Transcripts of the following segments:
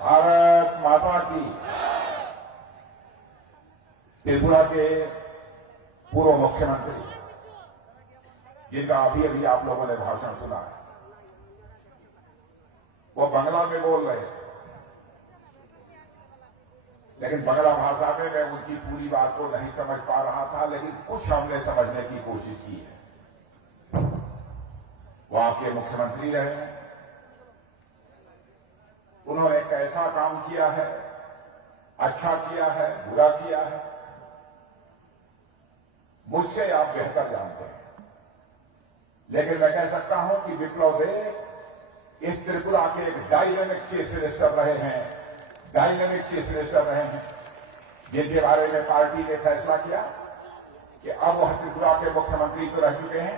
भारत माता की। त्रिपुरा के पूर्व मुख्यमंत्री, जिनका अभी अभी आप लोगों ने भाषण सुना है, वो बांग्ला में बोल रहे हैं, लेकिन बांग्ला भाषा में मैं उनकी पूरी बात को नहीं समझ पा रहा था, लेकिन कुछ हमने समझने की कोशिश की है। वो आपके मुख्यमंत्री रहे हैं, उन्होंने एक ऐसा काम किया है, अच्छा किया है, बुरा किया है, मुझसे आप बेहतर जानते हैं। लेकिन मैं कह सकता हूं कि विप्लव देव इस त्रिपुरा के एक डायनेमिक चीफ मिनिस्टर रहे हैं, डायनेमिक चीफ मिनिस्टर रहे हैं, जिनके बारे में पार्टी ने फैसला किया कि अब वह त्रिपुरा के मुख्यमंत्री तो रह चुके हैं,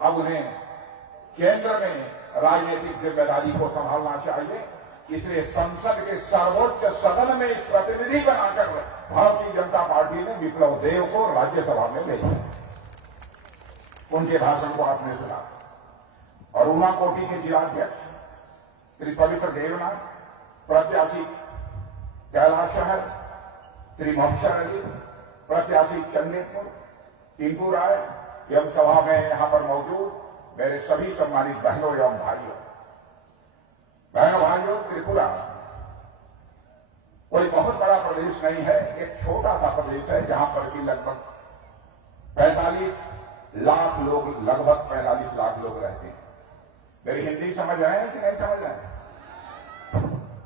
अब उन्हें केंद्र में राजनीतिक जिम्मेदारी को संभालना चाहिए। इसलिए संसद के सर्वोच्च सदन में एक प्रतिनिधि बनाकर भारतीय जनता पार्टी ने विप्लव देव को राज्यसभा में भेजा। उनके भाषण को आपने सुना। और उमा कोटी के जिलाध्यक्ष श्री पवित्र देवनाथ, प्रत्याशी कैलाश शहर श्री मोहम्मद अली, प्रत्याशी चंदेपुर टिंकू राय एवं सभा में यहां पर मौजूद मेरे सभी सम्मानित बहनों एवं भाइयों, त्रिपुरा कोई बहुत बड़ा प्रदेश नहीं है, एक छोटा सा प्रदेश है, जहां पर कि लगभग 45 लाख लोग, लगभग 45 लाख लोग रहते हैं। मेरी हिंदी समझ रहे हैं कि नहीं समझ रहे हैं?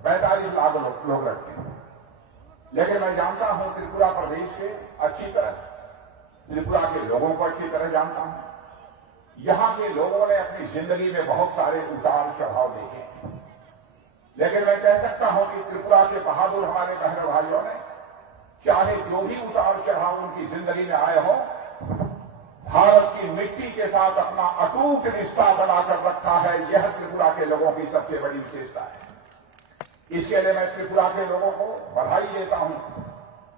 45 लाख लोग रहते हैं। लेकिन मैं जानता हूं त्रिपुरा प्रदेश के अच्छी तरह, त्रिपुरा के लोगों को अच्छी तरह जानता हूं। यहां के लोगों ने अपनी जिंदगी में बहुत सारे उतार चढ़ाव देखे, लेकिन मैं कह सकता हूं कि त्रिपुरा के बहादुर हमारे बहन भाइयों ने, चाहे जो भी उतार चढ़ाव उनकी जिंदगी में आए हो, भारत की मिट्टी के साथ अपना अटूट रिश्ता बनाकर रखा है। यह त्रिपुरा के लोगों की सबसे बड़ी विशेषता है। इसके लिए मैं त्रिपुरा के लोगों को बधाई देता हूं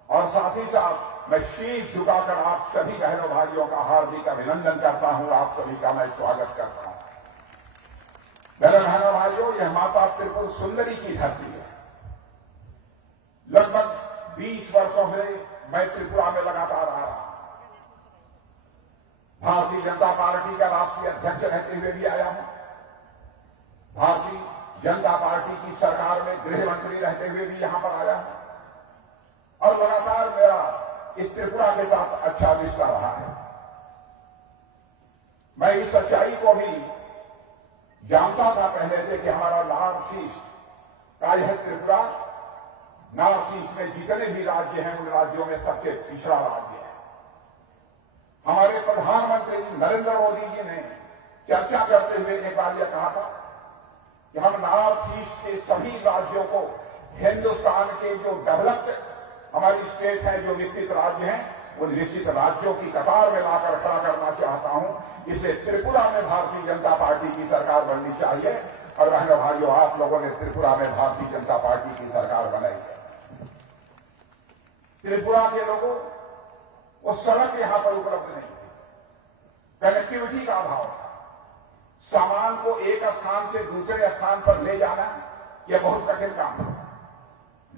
और साथ ही साथ मैं शीश झुकाकर आप सभी बहनों भाइयों का हार्दिक अभिनंदन करता हूं, आप सभी का मैं स्वागत करता हूं। मेरे बहनों भाइयों, यह माता त्रिपुर सुंदरी की धरती है। लगभग 20 वर्षों से मैं त्रिपुरा में लगातार आ रहा हूं। भारतीय जनता पार्टी का राष्ट्रीय अध्यक्ष रहते हुए भी आया हूं, भारतीय जनता पार्टी की सरकार में गृह मंत्री रहते हुए भी यहां पर आया हूं और लगातार मेरा इस त्रिपुरा के साथ अच्छा रिश्ता रहा है। मैं इस सच्चाई को भी जानता था पहले से कि हमारा नॉर्थ ईस्ट का यह त्रिपुरा, नॉर्थ ईस्ट में जितने भी राज्य हैं उन राज्यों में सबसे पिछड़ा राज्य है। हमारे प्रधानमंत्री नरेंद्र मोदी जी ने चर्चा करते हुए एक बार यह कहा था कि हम नॉर्थ ईस्ट के सभी राज्यों को हिंदुस्तान के जो डेवलप्ड हमारी स्टेट है, जो विकसित राज्य हैं, उन विकसित राज्यों की कतार में लाकर खड़ा करना चाहता हूं। इसलिए त्रिपुरा में भारतीय जनता पार्टी की सरकार बननी चाहिए और बहनों भाइयों, आप लोगों ने त्रिपुरा में भारतीय जनता पार्टी की सरकार बनाई है। त्रिपुरा के लोगों वो सड़क यहां पर उपलब्ध नहीं थी, कनेक्टिविटी का अभाव था। सामान को एक स्थान से दूसरे स्थान पर ले जाना यह बहुत कठिन काम था।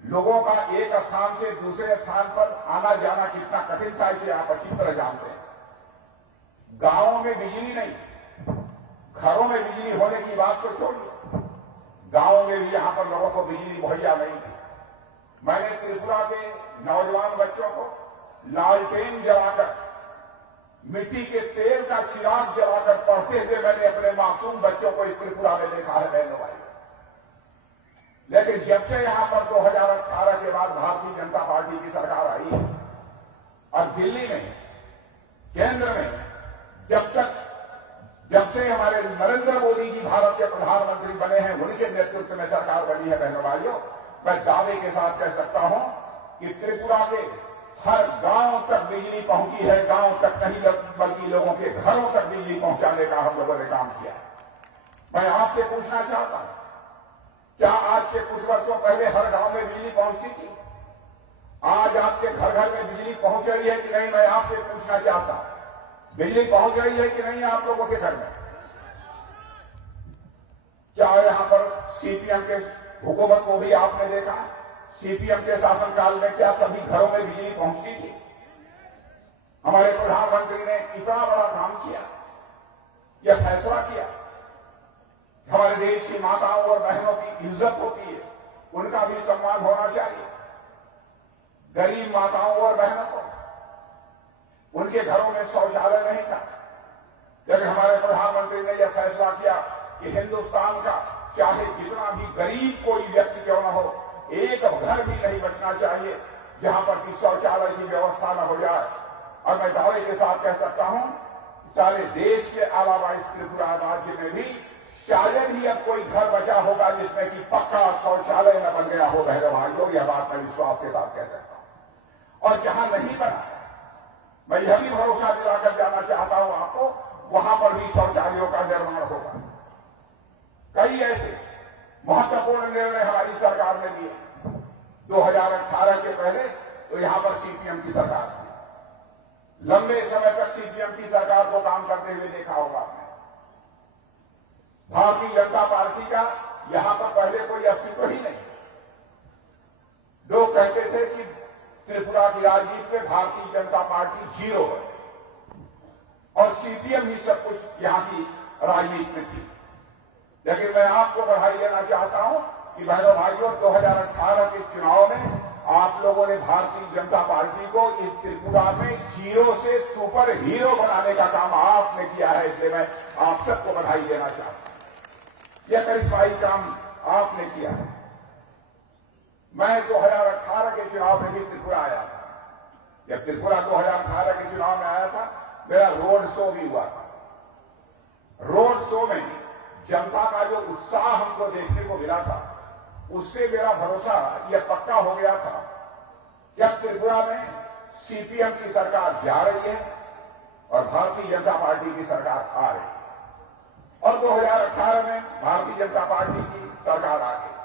लोगों का एक स्थान से दूसरे स्थान पर आना जाना कितना कठिन था, इसे आप अच्छी तरह जानते हैं। गांवों में बिजली नहीं, घरों में बिजली होने की बात तो छोड़िए, गांवों में भी यहां पर लोगों को बिजली मुहैया नहीं थी। मैंने त्रिपुरा के नौजवान बच्चों को लालटेन जलाकर, मिट्टी के तेल का चिराग जलाकर पढ़ते हुए मैंने अपने मासूम बच्चों को इस त्रिपुरा में देखा है बहनों भाई। लेकिन जब से यहां पर 2018 के बाद भारतीय जनता पार्टी की सरकार आई है और दिल्ली में, केंद्र में, जब से हमारे नरेंद्र मोदी जी भारत के प्रधानमंत्री बने हैं, उनके नेतृत्व में सरकार बनी है बहनों भाइयों, मैं दावे के साथ कह सकता हूं कि त्रिपुरा के हर गांव तक बिजली पहुंची है। गांव तक नहीं बल्कि लोगों के घरों तक बिजली पहुंचाने का हम लोगों ने काम किया है। मैं आपसे पूछना चाहता हूं, क्या आज से कुछ वर्षों पहले हर गांव में बिजली पहुंचती थी? आज आपके घर घर में बिजली पहुंच रही है कि नहीं? मैं आपसे पूछना चाहता हूं, बिजली पहुंच रही है कि नहीं आप लोगों के घर में? क्या यहां पर सीपीएम के हुकूमत को भी आपने देखा, सीपीएम के शासनकाल में क्या सभी घरों में बिजली पहुंचती थी? हमारे प्रधानमंत्री ने इतना बड़ा काम किया, यह फैसला किया, हमारे देश की माताओं और बहनों की इज्जत होती है, उनका भी सम्मान होना चाहिए। गरीब माताओं और बहनों को उनके घरों में शौचालय नहीं था, लेकिन हमारे प्रधानमंत्री ने यह फैसला किया कि हिंदुस्तान का चाहे जितना भी गरीब कोई व्यक्ति क्यों न हो, एक घर भी नहीं बचना चाहिए जहां पर कि शौचालय की व्यवस्था न हो जाए। और मैं दावे के साथ कह सकता हूं, सारे देश के अलावा इस त्रिपुरा राज्य में भी शायद ही अब कोई घर बचा होगा जिसमें कि पक्का शौचालय न बन गया हो। बहनों भाइयों, यह बात मैं विश्वास के साथ कह सकता हूं। और जहां नहीं बना है, मैं यह भी भरोसा दिलाकर जाना चाहता हूं आपको, वहां पर भी शौचालयों का निर्माण होगा। कई ऐसे महत्वपूर्ण निर्णय हमारी सरकार ने लिए। 2018 के पहले तो यहां पर सीपीएम की सरकार थी, लंबे समय तक सीपीएम की सरकार को काम करते हुए देखा होगा आपने। भारतीय जनता पार्टी का यहां पर पहले कोई अस्तित्व ही नहीं। लोग कहते थे कि त्रिपुरा की राजनीति में भारतीय जनता पार्टी जीरो है और सीपीएम ही सब कुछ यहां की राजनीति में थी। लेकिन मैं आपको बधाई देना चाहता हूं कि बहनों भाइयों, 2018 के चुनाव में आप लोगों ने भारतीय जनता पार्टी को इस त्रिपुरा में जीरो से सुपर हीरो बनाने का काम आपने किया है। इसलिए मैं आप सबको बधाई देना चाहता हूं। यह करिश्माई काम आपने किया है। मैं 2018 के चुनाव में भी त्रिपुरा आया था। जब त्रिपुरा 2018 के चुनाव में आया था, मेरा रोड शो भी हुआ था। रोड शो में जनता का जो उत्साह हमको देखने को मिला था, उससे मेरा भरोसा यह पक्का हो गया था कि अब त्रिपुरा में सीपीएम की सरकार जा रही है और भारतीय जनता पार्टी की सरकार आ रही है। और 2018 में भारतीय जनता पार्टी की सरकार आ गई।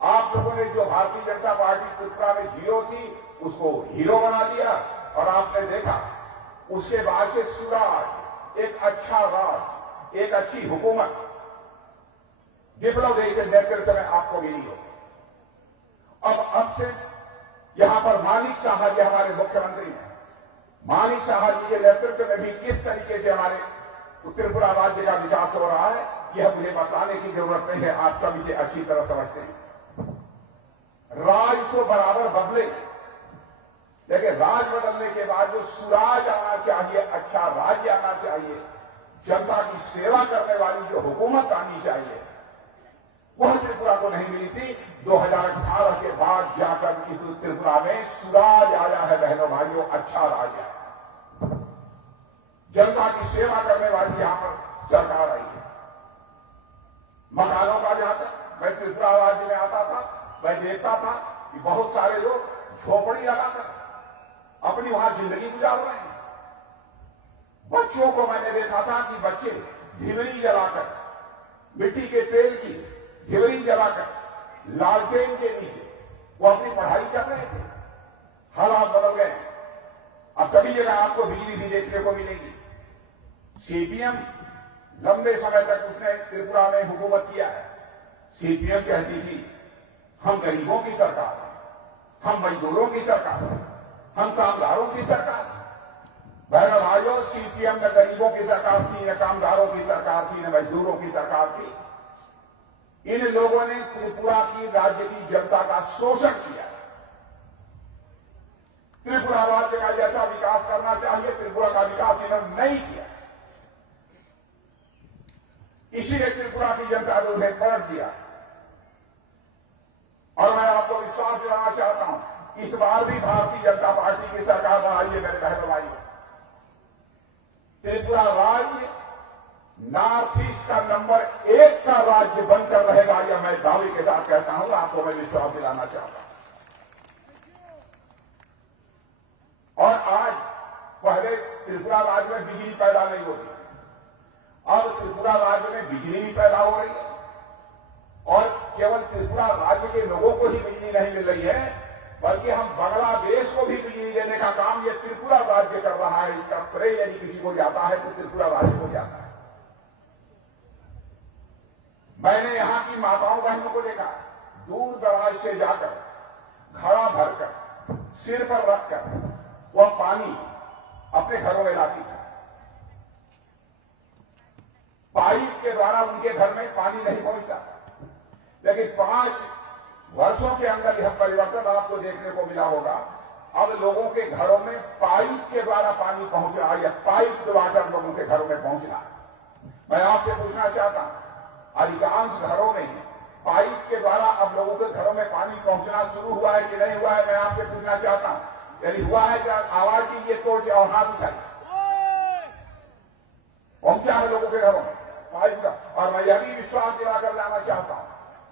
आप लोगों ने जो भारतीय जनता पार्टी त्रिपुरा में जीरो थी, उसको हीरो बना दिया। और आपने देखा उसके बाद से सुराज, एक अच्छा राज, एक अच्छी हुकूमत विप्लव देवी के नेतृत्व में आपको मिली हो। अब से यहां पर मानिक साहा जी हमारे मुख्यमंत्री हैं। मानिक साहा जी के नेतृत्व में भी किस तरीके से हमारे त्रिपुरा राज्य का विकास हो रहा है, यह मुझे बताने की जरूरत नहीं है, आप सब इसे अच्छी तरह समझते हैं। राज तो बराबर बदले, लेकिन राज बदलने के बाद जो सुराज आना चाहिए, अच्छा राज्य आना चाहिए, जनता की सेवा करने वाली जो हुकूमत आनी चाहिए, वह त्रिपुरा को नहीं मिली थी। 2018 के बाद जाकर इस त्रिपुरा में सुराज आया है। बहनों भाइयों, अच्छा राज आया, जनता की सेवा करने वाली यहां पर सरकार आई है। मकानों का जहां तक मैं त्रिपुरा राज्य में आता था, मैं देखता था कि बहुत सारे लोग झोपड़ी लगाकर अपनी वहां जिंदगी गुजार रहे हैं। बच्चों को मैंने देखा था कि बच्चे ढिबरी जलाकर, मिट्टी के तेल की ढिबरी जलाकर लालटेन के नीचे वो अपनी पढ़ाई कर रहे थे। हालात बदल गए। अब कभी जगह आपको बिजली भी देखने को मिलेगी। सीपीएम लंबे समय तक उसने त्रिपुरा में हुकूमत किया है। सीपीएम कहती थी हम गरीबों की सरकार है, हम मजदूरों की सरकार है, हम कामगारों की सरकार है। बहनों भाइयों, सीपीएम न गरीबों की सरकार थी, न कामगारों की सरकार थी, न मजदूरों की सरकार थी। इन लोगों ने त्रिपुरा की राज्य की जनता का शोषण किया। त्रिपुरा राज्य का जैसा विकास करना चाहिए, त्रिपुरा का विकास इन्होंने नहीं किया। इसीलिए त्रिपुरा की जनता ने उन्हें पलट दिया। और मैं आपको विश्वास दिलाना चाहता हूं, इस बार भी भारतीय जनता पार्टी की सरकार बनाई है। मेरे बहनों भाइयों, त्रिपुरा राज्य नॉर्थ ईस्ट का नंबर 1 का राज्य बनकर रहेगा, यह मैं दावे के साथ कहता हूं। आपको मैं विश्वास दिलाना चाहता हूं। और आज पहले त्रिपुरा राज्य में बिजली पैदा नहीं होती, अब त्रिपुरा राज्य में बिजली भी पैदा हो रही है। और केवल त्रिपुरा राज्य के लोगों को ही बिजली नहीं मिल रही है, बल्कि हम बांग्लादेश को भी बिजली देने का काम ये त्रिपुरा राज्य कर रहा है। इसका श्रेय यदि किसी को जाता है तो त्रिपुरा राज्य को जाता है। मैंने यहां की माताओं बहनों को देखा, दूर दराज से जाकर घड़ा भरकर सिर पर रखकर वह पानी अपने घरों में लाती है। पाइप के द्वारा उनके घर में पानी नहीं पहुंचता, लेकिन 5 वर्षों के अंदर यह परिवर्तन आपको देखने को मिला होगा। अब लोगों के घरों में पाइप के द्वारा पानी पहुंच रहा है, या पाइप वाटर लोगों के घरों में पहुंच रहा है। मैं आपसे पूछना चाहता हूं, अधिकांश घरों में पाइप के द्वारा अब लोगों के घरों में पानी पहुंचना शुरू हुआ है कि नहीं हुआ है? मैं आपसे पूछना चाहता हूं, यदि हुआ है तो आवाज कीजिए, तोड़ से और हाथ उठाइए। पहुंचा है लोगों के घरों में पाइप का। और मैं यह भी विश्वास दिलाकर लाना चाहता हूं,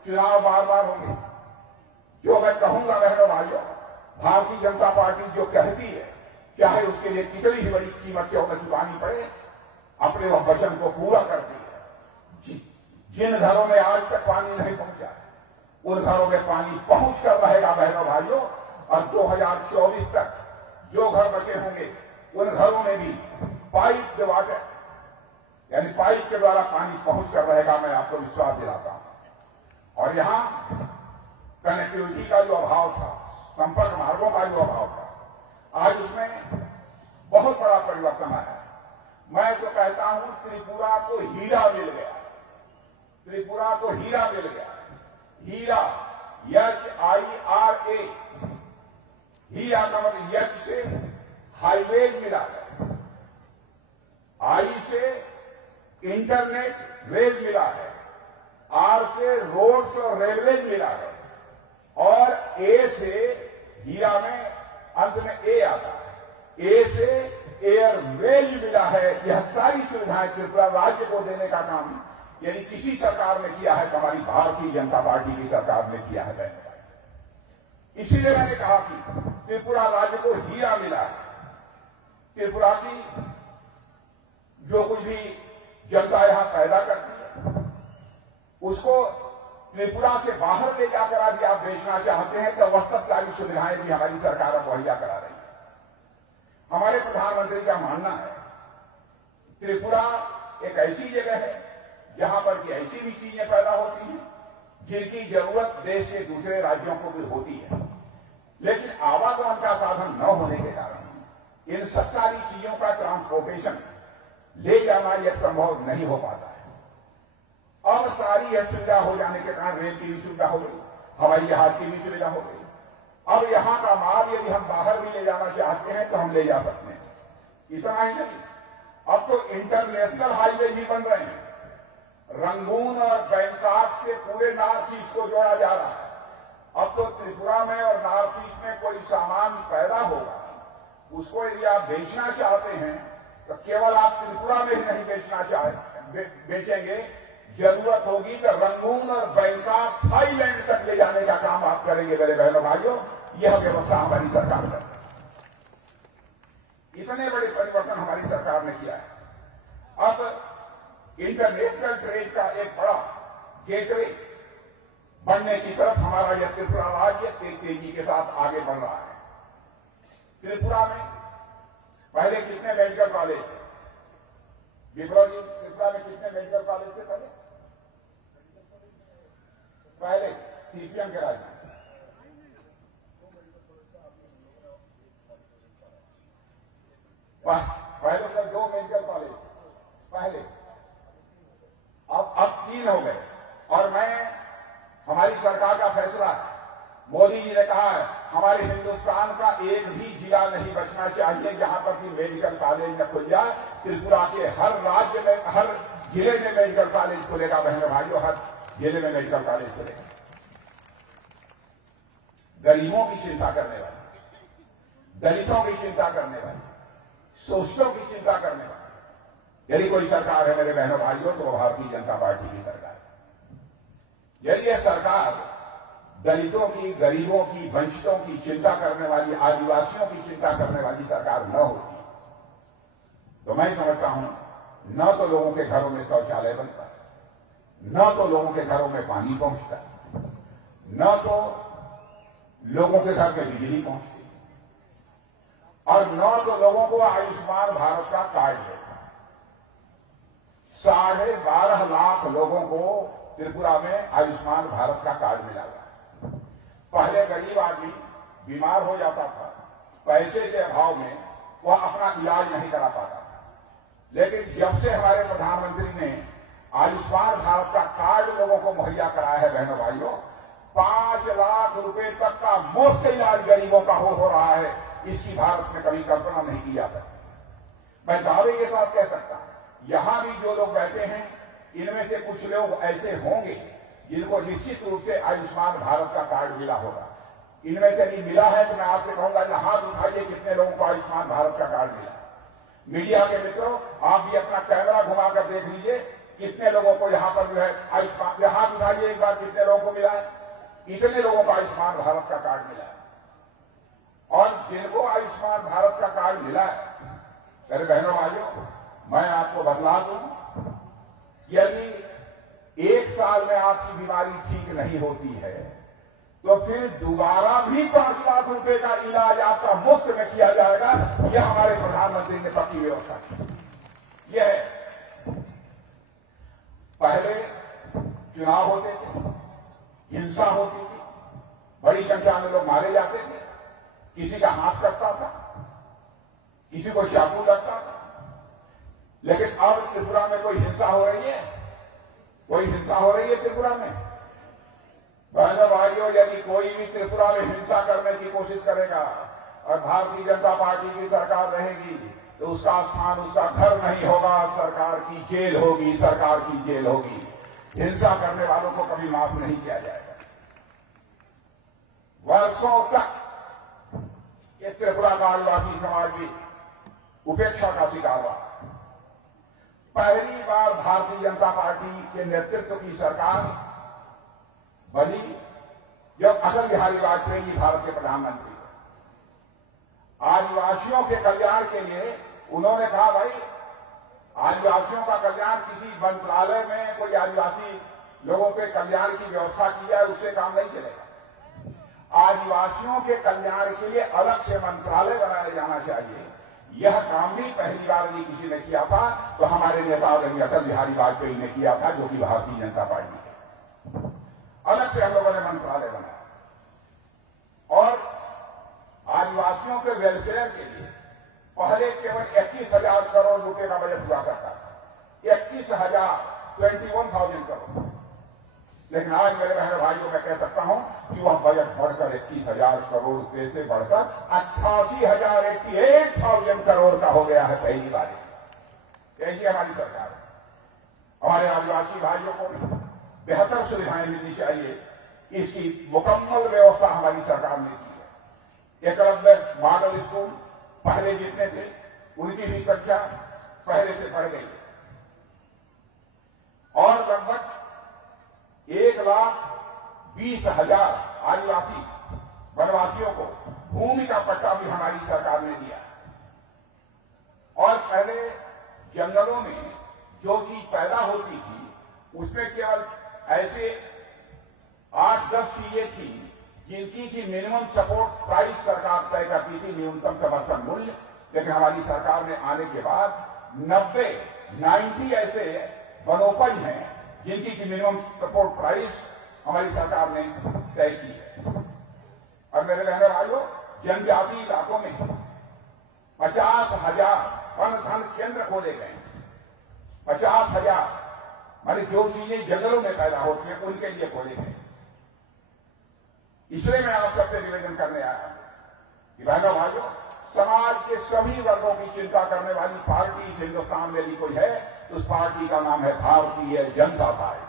चुनाव बार बार होंगे, जो मैं कहूंगा बहनों भाइयों, भारतीय जनता पार्टी जो कहती है, चाहे उसके लिए कितनी ही बड़ी कीमत क्यों न चुकानी पड़े, अपने वह वचन को पूरा करती है। जिन घरों में आज तक पानी नहीं पहुंचा, उन घरों में पानी पहुंच कर रहेगा बहनों भाइयों। और 2024 तक जो घर बचे होंगे, उन घरों में भी पाइप के वाटर, यानी पाइप के द्वारा पानी पहुंच कर रहेगा, मैं आपको विश्वास दिलाता हूं। और यहां कनेक्टिविटी का जो अभाव था, संपर्क मार्गों का जो अभाव था, आज उसमें बहुत बड़ा परिवर्तन आया। मैं तो कहता हूं, त्रिपुरा को हीरा मिल गया, त्रिपुरा को हीरा मिल गया। हीरा, HIRA, हीरा का मतलब यच से हाईवेज मिला है, आई से इंटरनेट वेज मिला है, आर से रोड्स और रेलवेज मिला है, और ए से, हीरा में अंत में ए आता है, ए से एयरवेज मिला है। यह सारी सुविधाएं त्रिपुरा राज्य को देने का काम यदि किसी सरकार ने किया है तो हमारी भारतीय जनता पार्टी की सरकार ने किया है। इसीलिए मैंने कहा कि त्रिपुरा राज्य को हीरा मिला है। त्रिपुरा की जो कुछ भी जनता यहां पैदा करती है, उसको त्रिपुरा से बाहर ले जाकर यदि आप बेचना चाहते हैं, तो वस्तुतः सुविधाएं भी हमारी सरकार मुहैया करा रही है। हमारे प्रधानमंत्री का मानना है, त्रिपुरा एक ऐसी जगह है जहां पर की ऐसी भी चीजें पैदा होती हैं जिनकी जरूरत देश के दूसरे राज्यों को भी होती है, लेकिन आवागमन का साधन न होने के कारण इन सब सारी चीजों का ट्रांसपोर्टेशन ले जाना यह संभव नहीं हो पाता है। अब सारी यह सुविधा हो जाने के कारण रेल की भी सुविधा हो गई, हवाई जहाज की भी सुविधा हो गई। अब यहां का माल यदि हम बाहर भी ले जाना चाहते हैं तो हम ले जा सकते हैं। इतना ही नहीं, अब तो इंटरनेशनल हाईवे भी बन रहे हैं। रंगून और बैंकॉक से पूरे नॉर्थ ईस्ट को जोड़ा जा रहा है। अब तो त्रिपुरा में और नॉर्थ ईस्ट में कोई सामान पैदा होगा, उसको यदि आप बेचना चाहते हैं तो केवल आप त्रिपुरा में ही नहीं बेचेंगे, जरूरत होगी तो रंगून और बैंकॉक, थाईलैंड तक ले जाने का काम आप करेंगे मेरे बहनों भाइयों। यह व्यवस्था हमारी सरकार करती है। इतने बड़े परिवर्तन हमारी सरकार ने किया है। अब इंटरनेशनल ट्रेड का एक बड़ा गेटवे बनने की तरफ हमारा यह त्रिपुरा राज्य तेजी के साथ आगे बढ़ रहा है। त्रिपुरा में पहले कितने मेडिकल कॉलेज थे? विप्रो जी, त्रिपुरा में कितने मेडिकल कॉलेज थे पहले सीपीएम के राज में? पहले सर 2 मेडिकल कॉलेज पहले, अब 3 हो गए। और हमारी सरकार का फैसला है, मोदी जी ने कहा है हमारे हिंदुस्तान का एक भी जिला नहीं बचना चाहिए जहां पर भी मेडिकल कॉलेज न खुल जाए। त्रिपुरा के हर राज्य में, हर जिले में मेडिकल कॉलेज खुलेगा बहनों भाइयों, हर जिले में मेडिकल कॉलेज खुलेगा। गरीबों की चिंता करने वाली, दलितों की चिंता करने वाली, शोषितों की चिंता करने वाली यदि कोई सरकार है मेरे बहनों भाइयों तो वो भारतीय जनता पार्टी की सरकार है। यदि यह सरकार दलितों की, गरीबों की, वंचितों की चिंता करने वाली, आदिवासियों की चिंता करने वाली सरकार न होती तो मैं समझता हूं न तो लोगों के घरों में शौचालय बनता, न तो लोगों के घरों में पानी पहुंचता, न तो लोगों के घर में बिजली पहुंचती, और न तो लोगों को आयुष्मान भारत का कार्ड देता। 12.5 लाख लोगों को त्रिपुरा में आयुष्मान भारत का कार्ड मिला हुआ। पहले गरीब आदमी बीमार हो जाता था, पैसे के अभाव में वह अपना इलाज नहीं करा पाता था, लेकिन जब से हमारे प्रधानमंत्री ने आयुष्मान भारत का कार्ड लोगों को मुहैया कराया है, बहनों भाइयों, 5 लाख रुपए तक का मुफ्त इलाज गरीबों का हो रहा है। इसकी भारत में कभी कल्पना नहीं की जा सकती। मैं दावे के साथ कह सकता हूं, यहां भी जो लोग बैठे हैं, इनमें से कुछ लोग ऐसे होंगे जिनको निश्चित रूप से आयुष्मान भारत का कार्ड मिला होगा। इनमें से नहीं मिला है तो मैं आपसे कहूंगा कि हाथ उठाइए कितने लोगों को आयुष्मान भारत का कार्ड मिला। मीडिया के मित्रों, आप भी अपना कैमरा घुमाकर देख लीजिए कितने लोगों को यहां पर जो है आयुष्मान, हाथ उठाइए एक बार, कितने लोगों को मिला है। इतने लोगों को आयुष्मान भारत का कार्ड मिला है। और जिनको आयुष्मान भारत का कार्ड मिला है, मेरे बहनों भाइयों, मैं आपको बतला दूं, यदि 1 साल में आपकी बीमारी ठीक नहीं होती है तो फिर दोबारा भी 5 लाख रुपए का इलाज आपका मुफ्त में किया जाएगा। यह हमारे प्रधानमंत्री ने पक्की व्यवस्था की। यह है, पहले चुनाव होते थे, हिंसा होती थी, बड़ी संख्या में लोग मारे जाते थे, किसी का हाथ कटता था, किसी को चाकू लगता था। लेकिन अब त्रिपुरा में कोई हिंसा हो रही है? कोई हिंसा हो रही है त्रिपुरा में? बहनों भाइयों, यदि कोई भी त्रिपुरा में हिंसा करने की कोशिश करेगा और भारतीय जनता पार्टी की सरकार रहेगी तो उसका स्थान उसका घर नहीं होगा, सरकार की जेल होगी, सरकार की जेल होगी। हिंसा करने वालों को कभी माफ नहीं किया जाएगा। वर्षों तक ये त्रिपुरा का आदिवासी समाज भी उपेक्षा का शिकार रहा। पहली बार भारतीय जनता पार्टी के नेतृत्व की सरकार बनी जब अटल बिहारी वाजपेयी जी भारत के प्रधानमंत्री थे। आदिवासियों के कल्याण के लिए उन्होंने कहा, भाई आदिवासियों का कल्याण किसी मंत्रालय में कोई आदिवासी लोगों के कल्याण की व्यवस्था की जाए, उससे काम नहीं चलेगा। आदिवासियों के कल्याण के लिए अलग से मंत्रालय बनाया जाना चाहिए। यह काम भी पहली बार यदि किसी ने किया था तो हमारे नेता अटल बिहारी वाजपेयी ने किया था, जो कि भारतीय जनता पार्टी है। अलग से हम लोगों ने मंत्रालय बनाया और आदिवासियों के वेलफेयर के लिए पहले केवल 21,000 करोड़ रुपए का बजट हुआ करता था। 21,000 करोड़। लेकिन आज मेरे बहनों भाइयों मैं कह सकता हूं कि वह बजट बढ़कर 21,000 करोड़ रुपए से बढ़कर 88,000 करोड़ का हो गया है पहली बार। यही हमारी सरकार है। हमारे आदिवासी भाइयों को बेहतर सुविधाएं मिलनी चाहिए, इसकी मुकम्मल व्यवस्था हमारी सरकार ने की है। एकलव्य मॉडल स्कूल पहले जितने थे उनकी भी संख्या पहले से बढ़ गई है और लगभग 1,20,000 आदिवासी वनवासियों को भूमि का पट्टा भी हमारी सरकार ने दिया। और पहले जंगलों में जो चीज पैदा होती थी उसमें केवल ऐसे 8-10 चीजें थी जिनकी की मिनिमम सपोर्ट प्राइस सरकार तय करती थी, न्यूनतम समर्थन मूल्य। लेकिन हमारी सरकार ने आने के बाद 90 ऐसे वनोपज हैं जिनकी की मिनिमम सपोर्ट प्राइस हमारी सरकार ने तय की है। और मेरे बहनों भाइयों, जनजातीय इलाकों में 50,000 वन धन केंद्र खोले गए। 50,000 मानी जो चीजें जंगलों में पैदा होती है उनके लिए खोले गए। इसलिए मैं आप सबसे निवेदन करने आया कि बहनों भाइयों, समाज के सभी वर्गों की चिंता करने वाली पार्टी इस हिंदुस्तान में यदि कोई है तो उस पार्टी का नाम है भारतीय जनता पार्टी।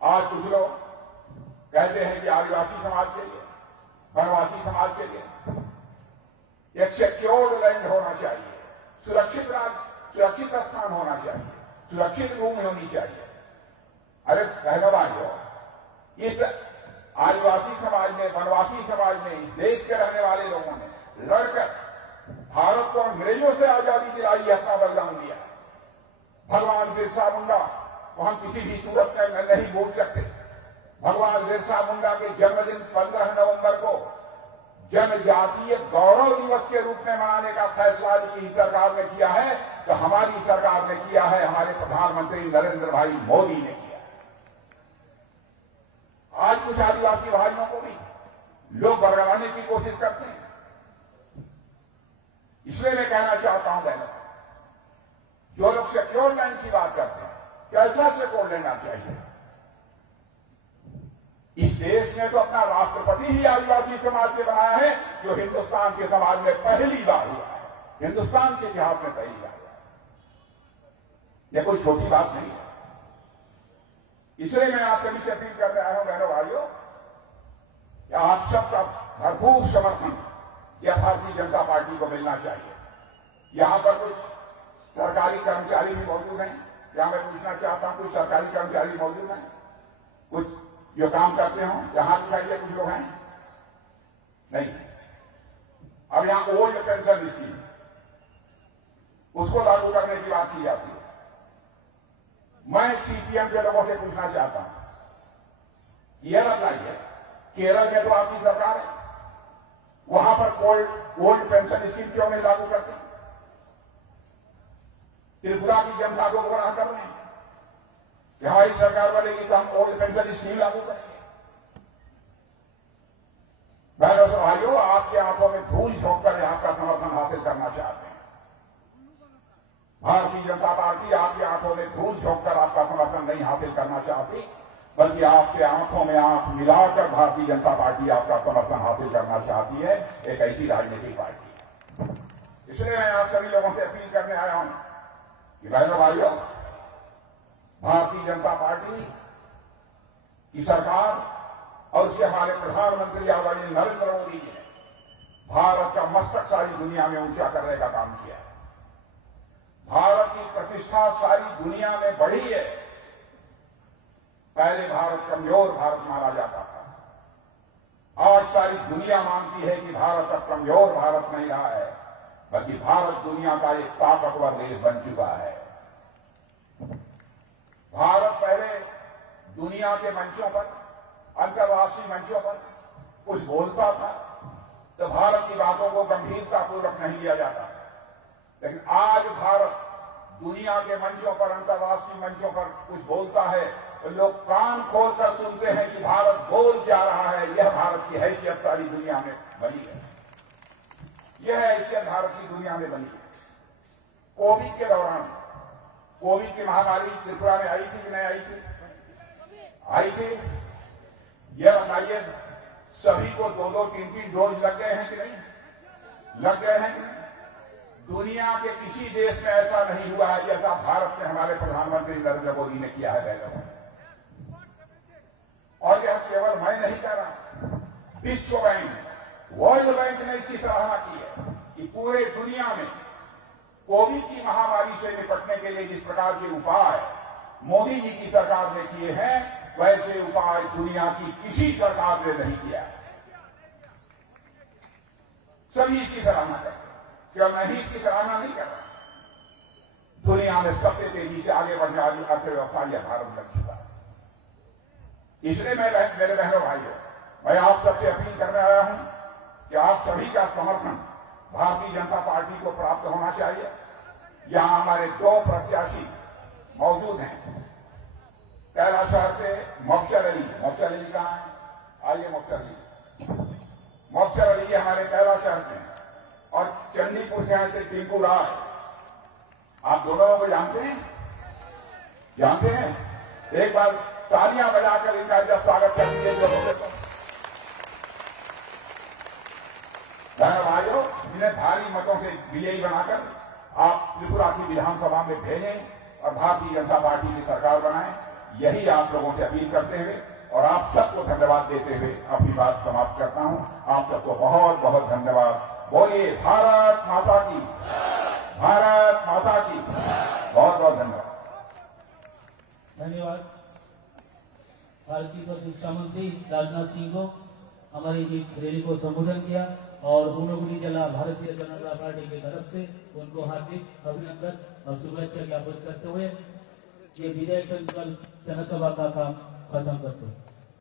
आज कुछ लोग कहते हैं कि आदिवासी समाज के लिए, वनवासी समाज के लिए एक सिक्योर्ड लैंड होना चाहिए, सुरक्षित स्थान होना चाहिए, सुरक्षित भूमि होनी चाहिए। अरे बहनों भाइयों, इस आदिवासी समाज ने, वनवासी समाज ने, इस देश के रहने वाले लोगों ने लड़कर भारत को अंग्रेजों से आजादी दिलाई, अपना बलिदान दिया। भगवान बिरसा मुंडा को हम किसी भी सूरत में नहीं भूल सकते। भगवान बिरसा मुंडा के जन्मदिन 15 नवंबर को जनजातीय गौरव दिवस के रूप में मनाने का फैसला की सरकार ने किया है। तो हमारी सरकार ने किया है, हमारे प्रधानमंत्री नरेंद्र भाई मोदी ने किया है। आज कुछ आदिवासी भाइयों को भी लोग बरगलाने की कोशिश करते हैं। इसलिए मैं कहना चाहता हूं बहनों, जो लोग सिक्योर लैंड की बात करते हैं, कैसा सिक्योर लेना चाहिए? इस देश ने तो अपना राष्ट्रपति ही आदिवासी समाज से बनाया है, जो हिंदुस्तान के समाज में पहली बार हुआ है, हिंदुस्तान के इतिहास में पहली बार हुआ है। यह कोई छोटी बात नहीं है। इसलिए मैं आप सभी से अपील करने आया हूं बहनों भाइयों, या आप सबका भरपूर समर्थन यह भारतीय जनता पार्टी को मिलना चाहिए। यहां पर कुछ सरकारी कर्मचारी भी मौजूद हैं, या मैं पूछना चाहता हूं कुछ सरकारी कर्मचारी मौजूद हैं, कुछ जो काम करते हो, यहां दिखाइए कुछ लोग हैं? नहीं। अब यहां ओल्ड पेंशन स्कीम, उसको लागू करने की बात की जाती है। मैं सीपीएम के लोगों से पूछना चाहता हूं, यह बताइए, केरल में तो आपकी सरकार है, वहां पर ओल्ड पेंशन स्कीम क्यों नहीं लागू करते? त्रिपुरा की जनता को गुमराह कर रहे हैं कि हमारी सरकार बनेगी तो हम ओल्ड पेंशन स्कीम लागू करेंगे। बहनों और भाइयों, आपके आंखों में धूल झोंक कर आपका समर्थन हासिल करना चाहते हैं। भारतीय जनता पार्टी आपकी आंखों में धूल झोंक कर आपका समर्थन नहीं हासिल करना चाहती, बल्कि आपसे आंखों में आंख मिलाकर भारतीय जनता पार्टी आपका समर्थन हासिल करना चाहती है, एक ऐसी राजनीतिक पार्टी है। इसलिए मैं आप सभी लोगों से अपील करने आया हूं कि बहनों भाइयों, भारतीय जनता पार्टी की सरकार और उसके हमारे प्रधानमंत्री आदरणीय नरेंद्र मोदी जी ने भारत का मस्तक सारी दुनिया में ऊंचा करने का काम किया है। भारत की प्रतिष्ठा सारी दुनिया में बढ़ी है। पहले भारत कमजोर भारत माना जाता था, आज सारी दुनिया मानती है कि भारत अब कमजोर भारत नहीं रहा है, बल्कि भारत दुनिया का एक ताकतवर देश बन चुका है। भारत पहले दुनिया के मंचों पर, अंतर्राष्ट्रीय मंचों पर कुछ बोलता था तो भारत की बातों को गंभीरतापूर्वक नहीं लिया जाता, लेकिन आज भारत दुनिया के मंचों पर, अंतर्राष्ट्रीय मंचों पर कुछ बोलता है तो लोग कान खोलकर सुनते हैं कि भारत बोल क्या रहा है। यह भारत की हैसियत सारी दुनिया में बनी है, यह हैसियत भारत की दुनिया में बनी है। कोविड के दौरान, कोविड की महामारी त्रिपुरा में आई थी कि नहीं आई थी? आई थी। यह बताइए, सभी को 2-2, 3-3 डोज लग गए हैं कि नहीं? लग गए हैं कि नहीं? दुनिया के किसी देश में ऐसा नहीं हुआ है जैसा भारत में हमारे प्रधानमंत्री नरेंद्र मोदी ने किया है बहनों। और यह केवल मैं नहीं कह रहा, विश्व बैंक, वर्ल्ड बैंक ने इसकी सराहना की है कि पूरे दुनिया में कोविड की महामारी से निपटने के लिए जिस प्रकार के उपाय मोदी जी की सरकार ने किए हैं, वैसे उपाय दुनिया की किसी सरकार ने नहीं किया है। सभी इसकी सराहना करते हैं, क्या मैं ही इसकी सराहना नहीं कर रहा? दुनिया में सबसे तेजी से आगे बढ़ने वाली अर्थव्यवस्था यह भारत बन चुका है। इसलिए मेरे बहनों भाइयों, मैं आप सबसे अपील करने आया हूं कि आप सभी का समर्थन भारतीय जनता पार्टी को प्राप्त होना चाहिए। यहां हमारे 2 प्रत्याशी मौजूद हैं। कैलाश शहर से मोक्शर अली कहां है? आइए मोक्शर अली हमारे कैलाश शहर से, और चंडीपुर शहर से टिंकू राय। आप दोनों को जानते हैं? जानते हैं? एक बार तालियां बजाकर इनका जब स्वागत कर दीजिए लोगों को। भाइयों, इन्हें भारी मतों से विजयी बनाकर आप त्रिपुरा की विधानसभा में भेजें और भारतीय जनता पार्टी की सरकार बनाएं। यही आप लोगों से अपील करते हुए और आप सबको धन्यवाद देते हुए अपनी बात समाप्त करता हूं। आप सबको बहुत बहुत धन्यवाद। बोलिए भारत माता की, भारत माता की। बहुत बहुत धन्यवाद। धन्यवाद। भारतीय प्रतिरक्षा मंत्री राजनाथ सिंह को हमारी इस रैली को संबोधन किया और ऊनगुड़ी जिला भारतीय जनता पार्टी की तरफ से उनको हार्दिक अभिनंदन और शुभेच्छा ज्ञापन करते हुए ये विजय संकल्प जनसभा का काम खत्म करते हैं।